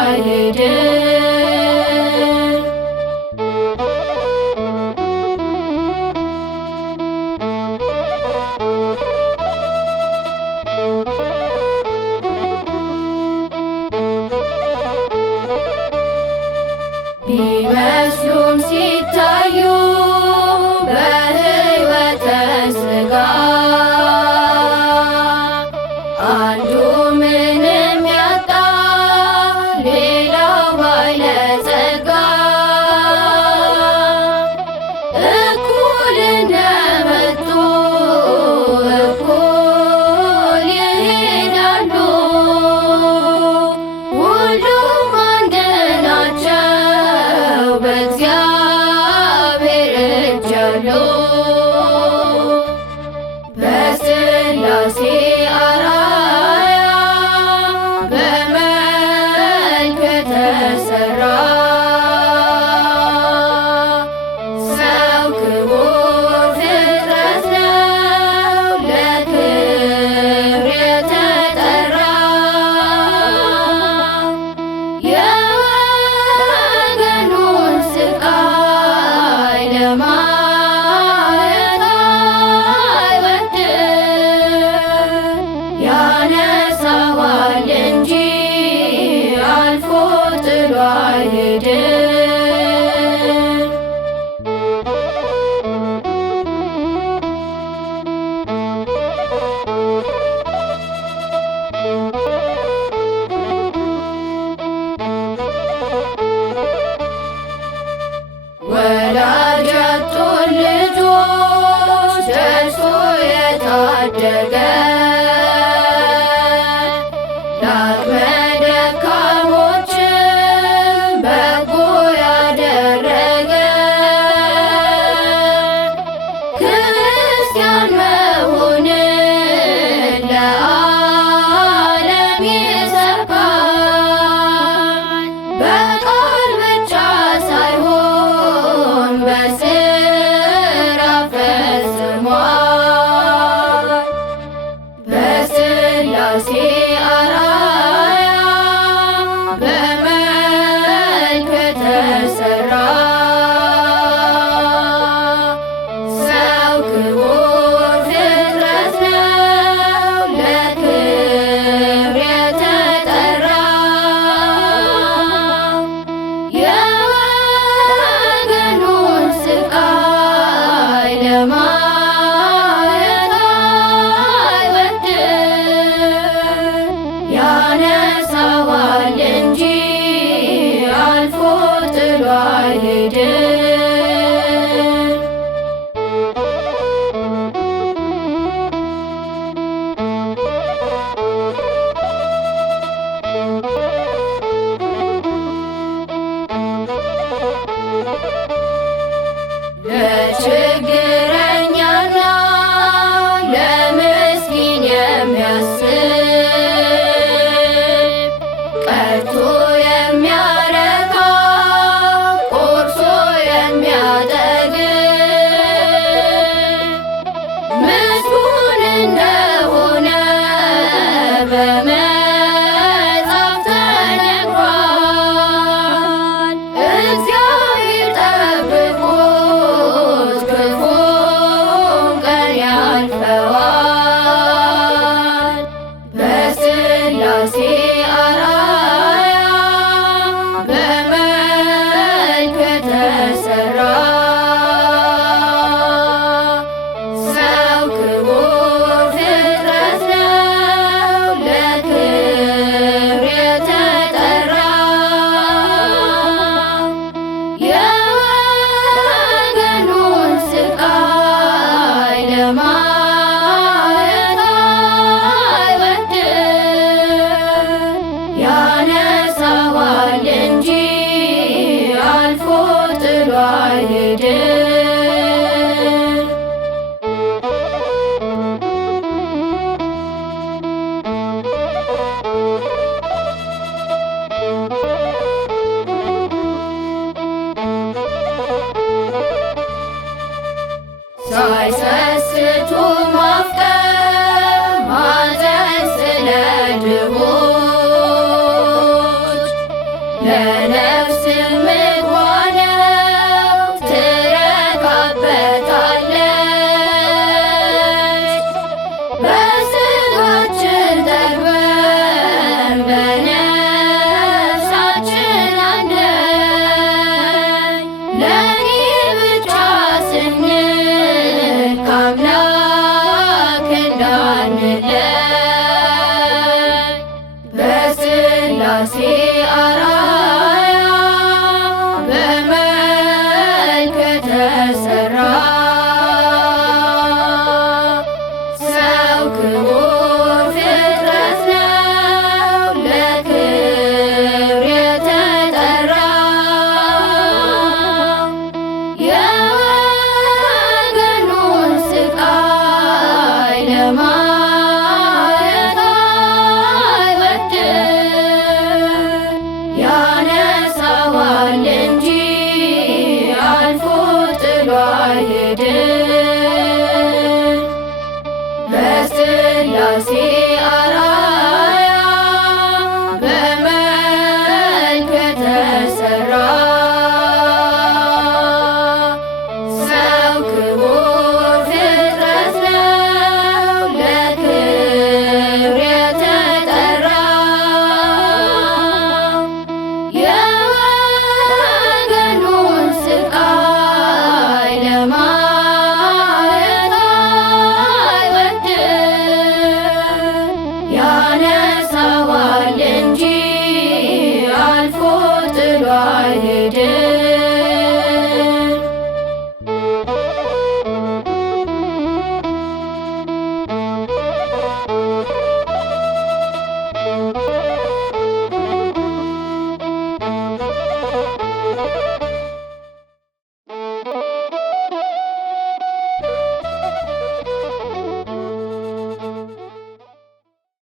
አይሄድም። ቢመስሉም ሲታዩ በሕይወተ ሥጋ አንዱ ምንም ያጣ ሌላው ባለጸጋ እኩል እንደመጡ እኩል ይሄዳሉ። ሁሉም አንድ ናቸው በእግዚአብሔር እጅ ያሉ። በሥላሴ አርአያ በመልክ የተሠራ ሰው ክቡር ፍጥረት ነው ለክብር የተጠራ። የወገኑን ስቃይ ለማየት አይወድም። ያነሳዋል እንጂ አልፎ ጥሎ አይሄድም። ወላጅ ያጡ ልጆች ደርሶ የታደገ ለአቅመ ደካሞችም በጎ ያደረገ ክርስቲያን መሆንን ለዓለም ይሰብካል። በቃል ብቻ ሳይሆን በሥራ ፈጽሟል። በሥላሴ አርአያ በመልክ የተሠራ ሰው ክቡር ፍጥረት ነው ለክብር የተጠራ። የወገኑን ስቃይ ለማየት አይወድም። ያነሳዋል እንጂ አልፎ ጥሎ አይሄድም። ለችግረኛና ለምስኪን የሚያስብ ቀርቶ የሚያረካ ቆርሶ የሚያጠግብ ምስጉን እንደሆነ በመጽሐፍ ተነግሯል። እግዚአብሔር ጠብቆት ክፉን ቀን ያልፈዋል። በሥላሴ አርአያ በመልክ የተሠራ ሰው ክቡር ፍጥረት ነው ለክብር የተጠራ። የወገኑን ስቃይ ለማየት አይወድም። ያነሳዋል እንጂ አልፎ ጥሎ አይሄድም። ሳይሰስቱ ማፍቀር ማዘን ስለ ድሆች ለነፍስ ምግቧ ነው ትረካበታለች። በሥጋችን ጠግበን በነፍሳችን አለን። ለዚህ ብቻ ስንል ከአምላክ እንዳንለይ በሥላሴ አርአያ በመልክ ተሠራ ሰው ክቡር ፍጥረት ነው ለክብር የተጠራ የወገኑን ስቃይ ለማየት አይወድም። ያነሳዋል እንጂ አልፎ ጥሎ አይሄድም። በሥላሴ